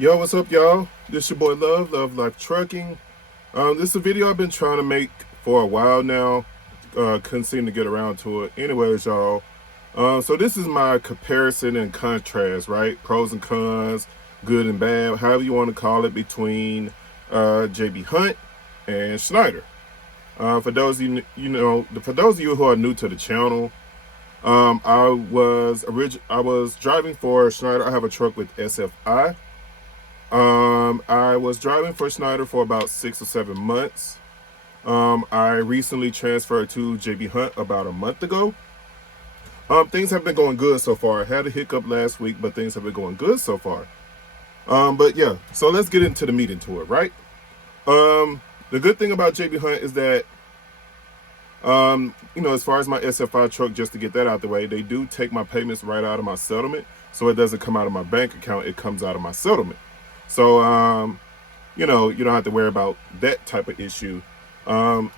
Yo, what's up, y'all? This your boy Love Life Trucking. This is a video I've been trying to make for a while now. Couldn't seem to get around to it. Anyways, y'all. So this is my comparison and contrast, right? Pros and cons, good and bad, however you want to call it, between JB Hunt and Schneider. For those of for those of you who are new to the channel, I was driving for Schneider. I have a truck with SFI. I was driving for Schneider for about 6 or 7 months. I recently transferred to JB Hunt about a month ago. Things have been going good so far. I had a hiccup last week, but things have been going good so far. But yeah, so let's get into the meat into it, right? The good thing about JB Hunt is that, as far as my SFI truck, just to get that out the way, they do take my payments right out of my settlement. So it doesn't come out of my bank account, it comes out of my settlement. So, you don't have to worry about that type of issue. All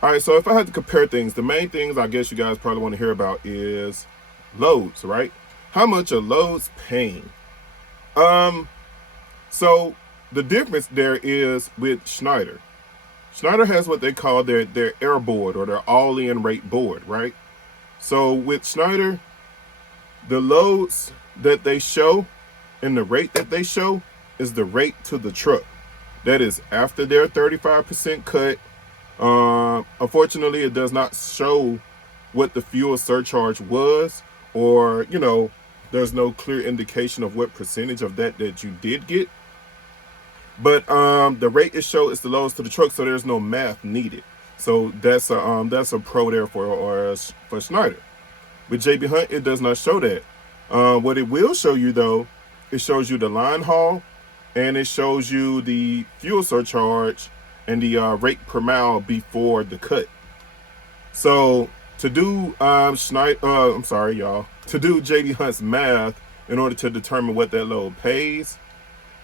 right, so if I had to compare things, the main things I guess you guys probably want to hear about is loads, right? How much are loads paying? So the difference there is with Schneider. Schneider has what they call their air board, or their all-in rate board, right? So with Schneider, the loads that they show and the rate that they show is the rate to the truck. That is after their 35% cut. Unfortunately, it does not show what the fuel surcharge was, or there's no clear indication of what percentage of that you did get. But the rate it shows is the loads to the truck, so there's no math needed. So that's a pro there for Schneider. With JB Hunt, it does not show that. What it will show you though, it shows you the line haul, and it shows you the fuel surcharge and the rate per mile before the cut. So to do to do JB Hunt's math in order to determine what that load pays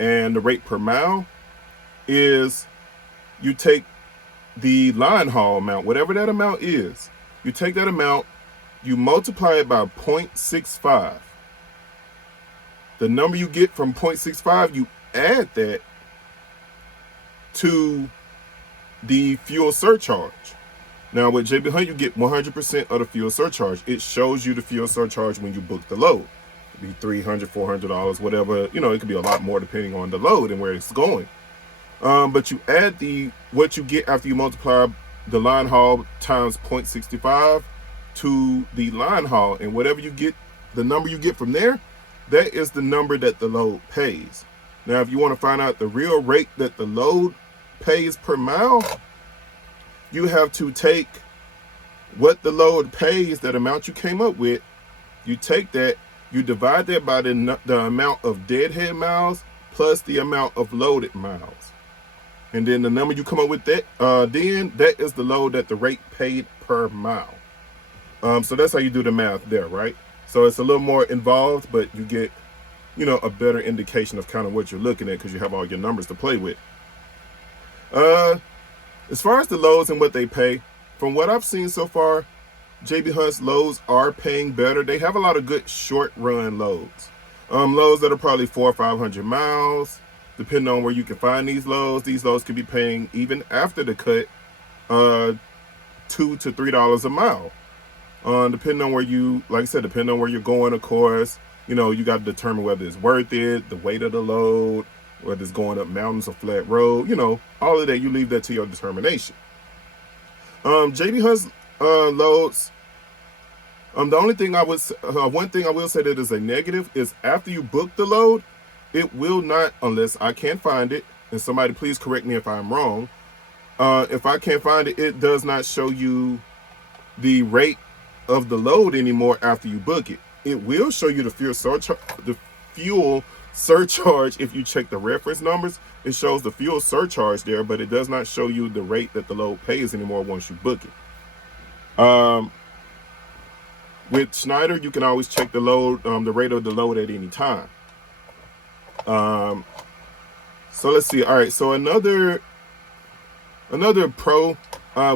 and the rate per mile is, you take the line haul amount, whatever that amount is, you take that amount, you multiply it by 0.65. The number you get from 0.65, you add that to the fuel surcharge. Now with JB Hunt, you get 100% of the fuel surcharge. It shows you the fuel surcharge when you book the load. It'd be $300, $400, whatever. It could be a lot more depending on the load and where it's going. But you add what you get after you multiply the line haul times 0.65 to the line haul, and whatever you get, the number you get from there, that is the number that the load pays. Now, if you want to find out the real rate that the load pays per mile, you have to take what the load pays, that amount you came up with, you take that, you divide that by the amount of deadhead miles plus the amount of loaded miles. And then the number you come up with, then that is the load that the rate paid per mile. So that's how you do the math there, right? So it's a little more involved, but you get, a better indication of kind of what you're looking at because you have all your numbers to play with. As far as the loads and what they pay, from what I've seen so far, JB Hunt's loads are paying better. They have a lot of good short run loads. Loads that are probably 400 or 500 miles, depending on where you can find these loads. These loads can be paying, even after the cut, $2 to $3 a mile. Depending on where depending on where you're going, of course, you got to determine whether it's worth it, the weight of the load, whether it's going up mountains or flat road, all of that, you leave that to your determination. JB Hunt's loads, the only thing one thing I will say that is a negative is after you book the load, it will not, unless I can't find it, and somebody please correct me if I'm wrong, if I can't find it, it does not show you the rate of the load anymore after you book it. It will show you the fuel surcharge if you check the reference numbers. It shows the fuel surcharge there, but it does not show you the rate that the load pays anymore once you book it. With Schneider, you can always check the load, the rate of the load at any time. So let's see. All right, so another pro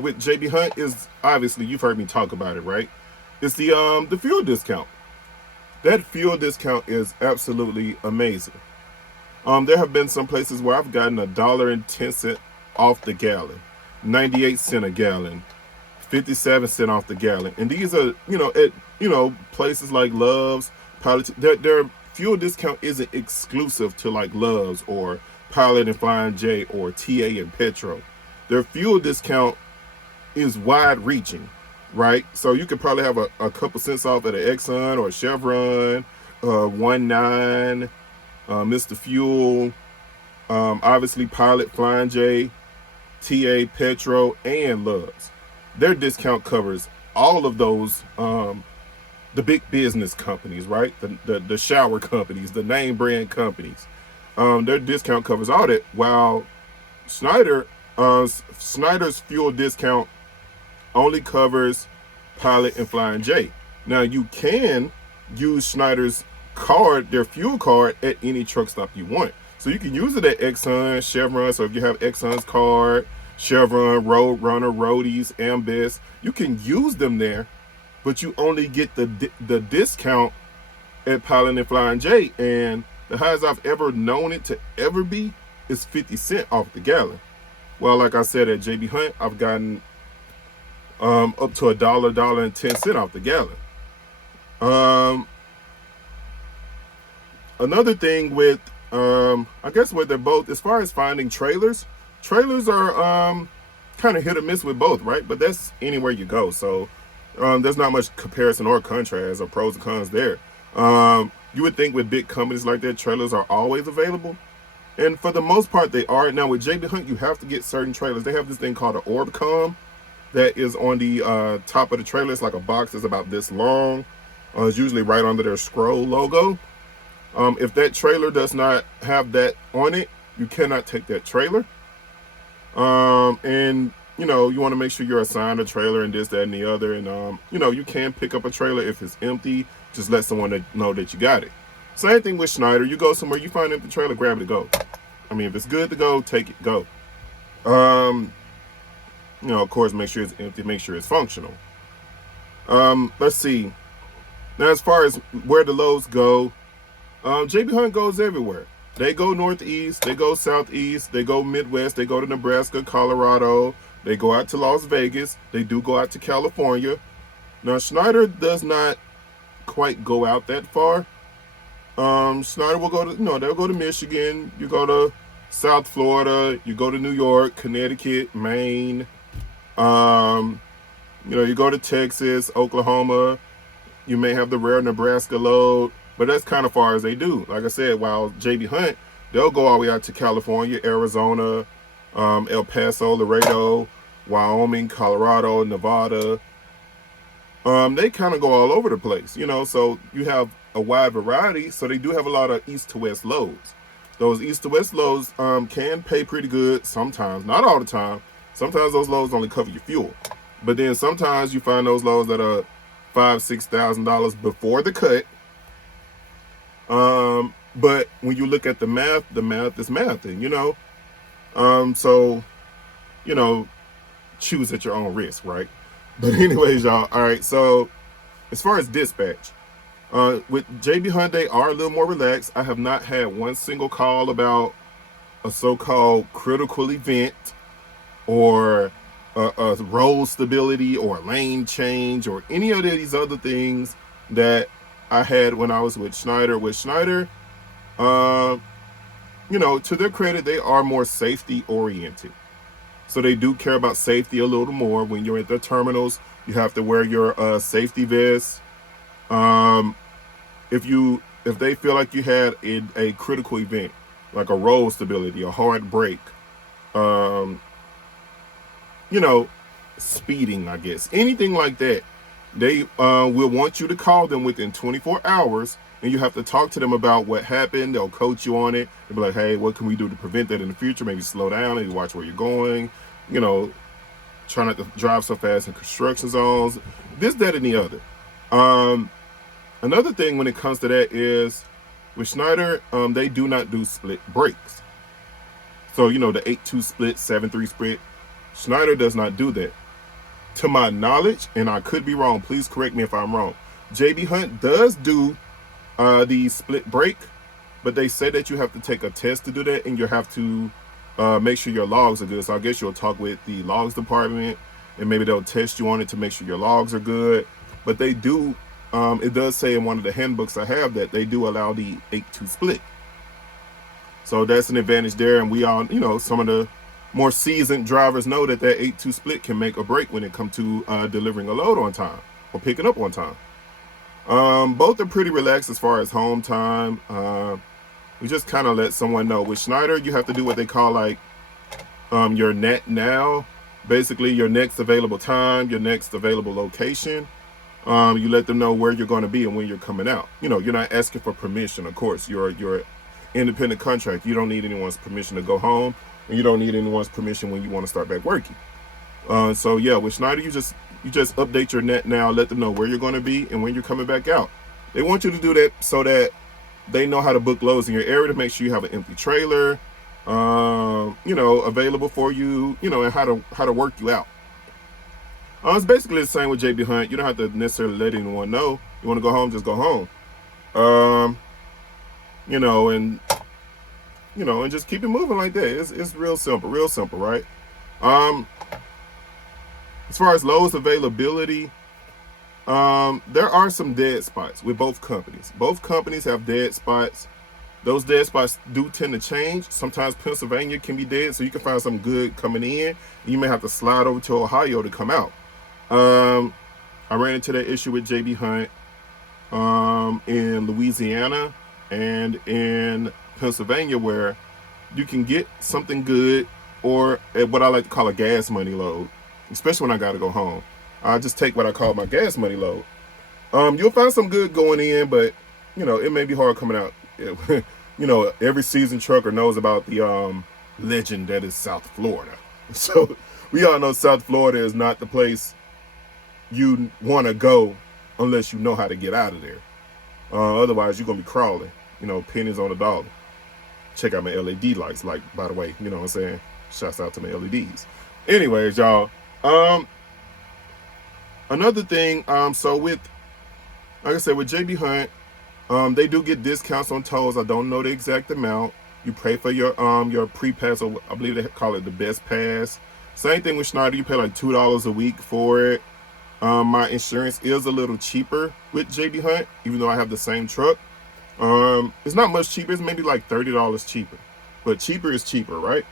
with JB Hunt is, obviously you've heard me talk about it, right? It's the fuel discount. that fuel discount is absolutely amazing. There have been some places where I've gotten $1.10 off the gallon, 98 cents a gallon, 57 cents off the gallon, and these are at places like Love's, Pilot. Their fuel discount isn't exclusive to like Love's or Pilot and Flying J or TA and Petro. Their fuel discount is wide reaching, right? So you could probably have a couple cents off at an Exxon or a Chevron, 1.9, Mr. Fuel, obviously Pilot, Flying J, TA, Petro, and Love's. Their discount covers all of those, the big business companies, right? The shower companies, the name brand companies. Their discount covers all that. While Schneider's fuel discount only covers Pilot and Flying J. Now you can use Schneider's card, their fuel card, at any truck stop you want. So you can use it at Exxon, Chevron. So if you have Exxon's card, Chevron, Roadrunner, Roadies, Ambest, you can use them there, but you only get the discount at Pilot and Flying J. And the highest I've ever known it to ever be is 50 cents off the gallon. Well, like I said, at JB Hunt, I've gotten up to $1.10 off the gallon. Another thing with, I guess with they're both, as far as finding trailers are kind of hit or miss with both, right? But that's anywhere you go. So there's not much comparison or contrast or pros and cons there. You would think with big companies like that, trailers are always available. And for the most part, they are. Now with JB Hunt, you have to get certain trailers. They have this thing called an Orbcom that is on the top of the trailer. It's like a box that's about this long. It's usually right under their scroll logo. If that trailer does not have that on it, you cannot take that trailer. And you want to make sure you're assigned a trailer and this, that, and the other. And you can pick up a trailer if it's empty. Just let someone know that you got it. Same thing with Schneider. You go somewhere, you find an empty trailer, grab it and go. I mean, if it's good to go, take it, go. Of course, make sure it's empty, make sure it's functional. Let's see. Now, as far as where the loads go, JB Hunt goes everywhere. They go northeast, they go southeast, they go Midwest, they go to Nebraska, Colorado, they go out to Las Vegas, they do go out to California. Now, Schneider does not quite go out that far. Schneider will go to, they'll go to Michigan, you go to South Florida, you go to New York, Connecticut, Maine, you go to Texas, Oklahoma, you may have the rare Nebraska load, but that's kind of far as they do. Like I said, while JB Hunt, they'll go all the way out to California, Arizona, El Paso, Laredo, Wyoming, Colorado, Nevada. They kind of go all over the place, so you have a wide variety. So they do have a lot of east to west loads. Those east to west loads can pay pretty good sometimes, not all the time. Sometimes those loads only cover your fuel, but then sometimes you find those loads that are $5,000-$6,000 before the cut. But when you look at the math is mathing, so choose at your own risk, right? But anyways, y'all, all right, so as far as dispatch, with JB Hunt, they are a little more relaxed. I have not had one single call about a so-called critical event or a road stability or lane change or any of these other things that I had when I was with Schneider. With Schneider, to their credit, they are more safety oriented. So they do care about safety a little more. When you're at the terminals, you have to wear your safety vest. If they feel like you had a critical event, like a road stability, a hard brake, speeding, I guess, anything like that, they will want you to call them within 24 hours, and you have to talk to them about what happened. They'll coach you on it. They'll be like, hey, what can we do to prevent that in the future? Maybe slow down, maybe watch where you're going, try not to drive so fast in construction zones, this, that, and the other. Another thing when it comes to that is, with Schneider, they do not do split brakes. So, the 8-2 split, 7-3 split, Schneider does not do that. To my knowledge, and I could be wrong, please correct me if I'm wrong, JB Hunt does do the split brake, but they say that you have to take a test to do that, and you have to make sure your logs are good. So I guess you'll talk with the logs department, and maybe they'll test you on it to make sure your logs are good. But they do, it does say in one of the handbooks I have that they do allow the 8-2 split. So that's an advantage there, and we all, some of the more seasoned drivers know that 8-2 split can make or break when it comes to delivering a load on time or picking up on time. Both are pretty relaxed as far as home time. We just kind of let someone know. With Schneider, you have to do what they call like your net now, basically your next available time, your next available location. You let them know where you're going to be and when you're coming out. You're not asking for permission. Of course, you're independent contract. You don't need anyone's permission to go home, and you don't need anyone's permission when you want to start back working. So yeah, with Schneider, you just update your net now, let them know where you're going to be and when you're coming back out. They want you to do that so that they know how to book loads in your area, to make sure you have an empty trailer, available for you, and how to work you out. It's basically the same with JB Hunt. You don't have to necessarily let anyone know. You want to go home, just go home. And just keep it moving like that. It's real simple, right? As far as loads availability, there are some dead spots with both companies. Both companies have dead spots. Those dead spots do tend to change. Sometimes Pennsylvania can be dead, so you can find some good coming in. You may have to slide over to Ohio to come out. I ran into that issue with JB Hunt in Louisiana and in Pennsylvania, where you can get something good, or what I like to call a gas money load, especially when I got to go home. I just take what I call my gas money load. You'll find some good going in, but it may be hard coming out. Every seasoned trucker knows about the legend that is South Florida. So we all know South Florida is not the place you want to go unless you know how to get out of there. Otherwise, you're going to be crawling, pennies on the dollar. Check out my LED lights, like, by the way, you know what I'm saying? Shouts out to my LEDs. Anyways, y'all, another thing, so with, like I said, with JB Hunt, they do get discounts on tolls. I don't know the exact amount. You pay for your pre-pass, or I believe they call it the best pass. Same thing with Schneider. You pay like $2 a week for it. My insurance is a little cheaper with JB Hunt, even though I have the same truck. It's not much cheaper. It's maybe like $30 cheaper, but cheaper is cheaper, right?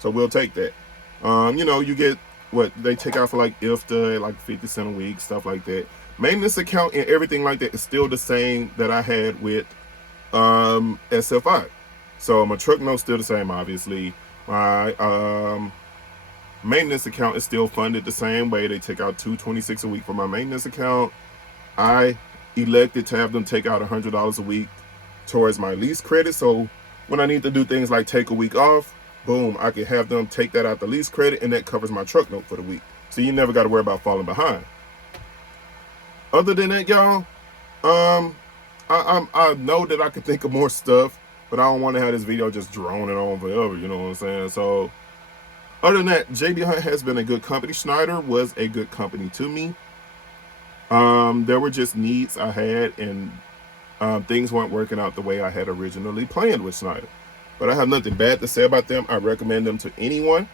So we'll take that. You get what they take out for like IFTA, like 50 cents a week, stuff like that. Maintenance account and everything like that is still the same that I had with SFI. So my truck note's still the same, obviously. My maintenance account is still funded the same way. They take out $226 a week for my maintenance account. I elected to have them take out $100 a week towards my lease credit. So when I need to do things like take a week off, boom, I can have them take that out the lease credit, and that covers my truck note for the week. So you never got to worry about falling behind. Other than that, y'all, I know that I could think of more stuff, but I don't want to have this video just droning on forever, you know what I'm saying? So other than that, JB Hunt has been a good company. Schneider was a good company to me. There were just needs I had, and things weren't working out the way I had originally planned with Schneider. But I have nothing bad to say about them. I recommend them to anyone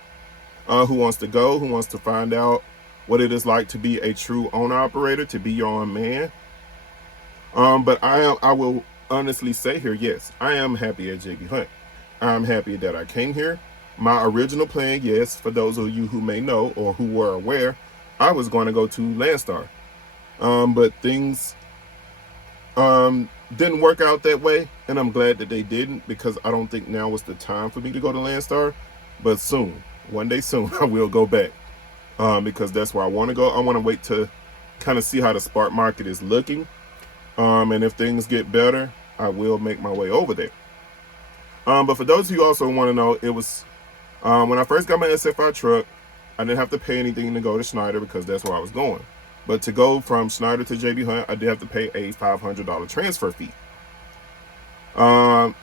who wants to go, who wants to find out what it is like to be a true owner-operator, to be your own man. But I will honestly say here, yes, I am happy at JB Hunt. I'm happy that I came here. My original plan, yes, for those of you who may know or who were aware, I was going to go to Landstar. But things didn't work out that way, and I'm glad that they didn't, because I don't think now was the time for me to go to Landstar. But soon, one day soon, I will go back, because that's where I want to go. I want to wait to kind of see how the spark market is looking, and if things get better, I will make my way over there. But for those of you who also want to know, it was when I first got my SFI truck, I didn't have to pay anything to go to Schneider because that's where I was going. But to go from Schneider to JB Hunt, I did have to pay a $500 transfer fee.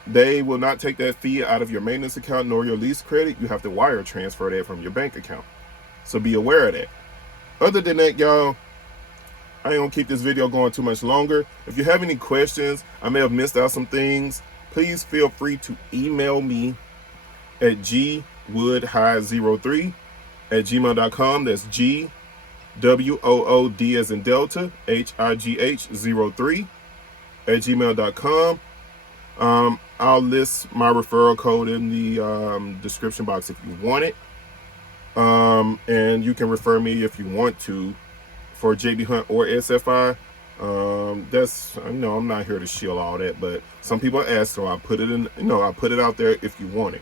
They will not take that fee out of your maintenance account nor your lease credit. You have to wire transfer that from your bank account. So be aware of that. Other than that, y'all, I ain't gonna keep this video going too much longer. If you have any questions, I may have missed out some things, please feel free to email me at gwoodhigh03@gmail.com. That's GWOOD as in Delta, HIGH03@gmail.com. I'll list my referral code in the description box if you want it. And you can refer me if you want to for JB Hunt or SFI. That's, I'm not here to shield all that, but some people ask, so I put it in, I put it out there if you want it.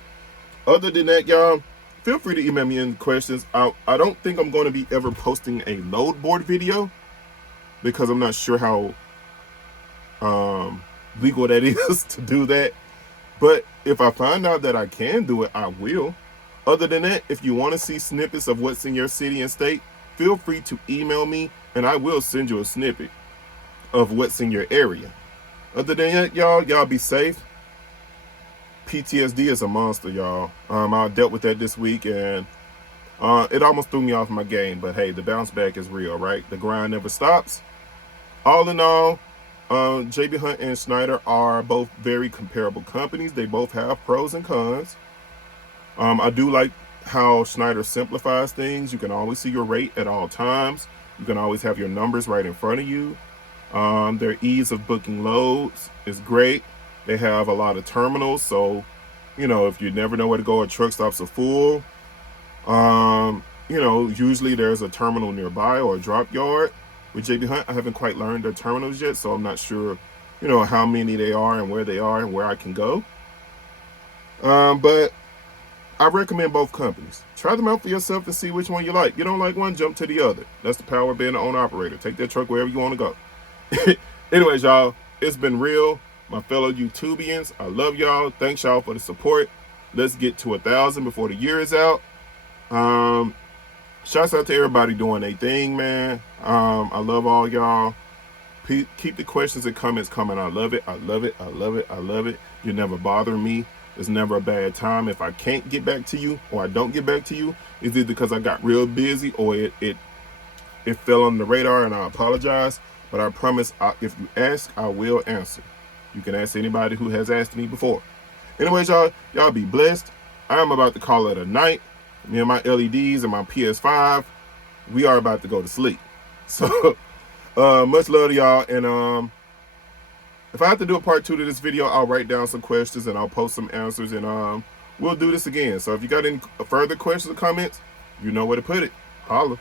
Other than that, y'all, feel free to email me any questions. I don't think I'm going to be ever posting a load board video because I'm not sure how legal that is to do that. But if I find out that I can do it, I will. Other than that, if you want to see snippets of what's in your city and state, feel free to email me and I will send you a snippet of what's in your area. Other than that, y'all be safe. PTSD is a monster, y'all. I dealt with that this week and it almost threw me off my game. But hey, the bounce back is real, right? The grind never stops. All in all, JB Hunt and Schneider are both very comparable companies. They both have pros and cons. I do like how Schneider simplifies things. You can always see your rate at all times. You can always have your numbers right in front of you. Their ease of booking loads is great. They have a lot of terminals, so if you never know where to go or truck stops are full, usually there's a terminal nearby or a drop yard. With JB Hunt, I haven't quite learned their terminals yet, so I'm not sure, how many they are and where they are and where I can go. But I recommend both companies. Try them out for yourself and see which one you like. You don't like one, jump to the other. That's the power of being an owner-operator. Take that truck wherever you want to go. Anyways, y'all, it's been real. My fellow YouTubians, I love y'all. Thanks, y'all, for the support. Let's get to 1,000 before the year is out. Shouts out to everybody doing their thing, man. I love all y'all. Keep the questions and comments coming. I love it. I love it. I love it. I love it. You never bother me. It's never a bad time. If I can't get back to you or I don't get back to you, it's either because I got real busy or it fell on the radar, and I apologize. But I promise, if you ask, I will answer. You can ask anybody who has asked me before. Anyways, y'all be blessed. I am about to call it a night. Me and my LEDs and my PS5, we are about to go to sleep. So, much love to y'all. And if I have to do a part 2 to this video, I'll write down some questions and I'll post some answers, and we'll do this again. So if you got any further questions or comments, you know where to put it. Holla.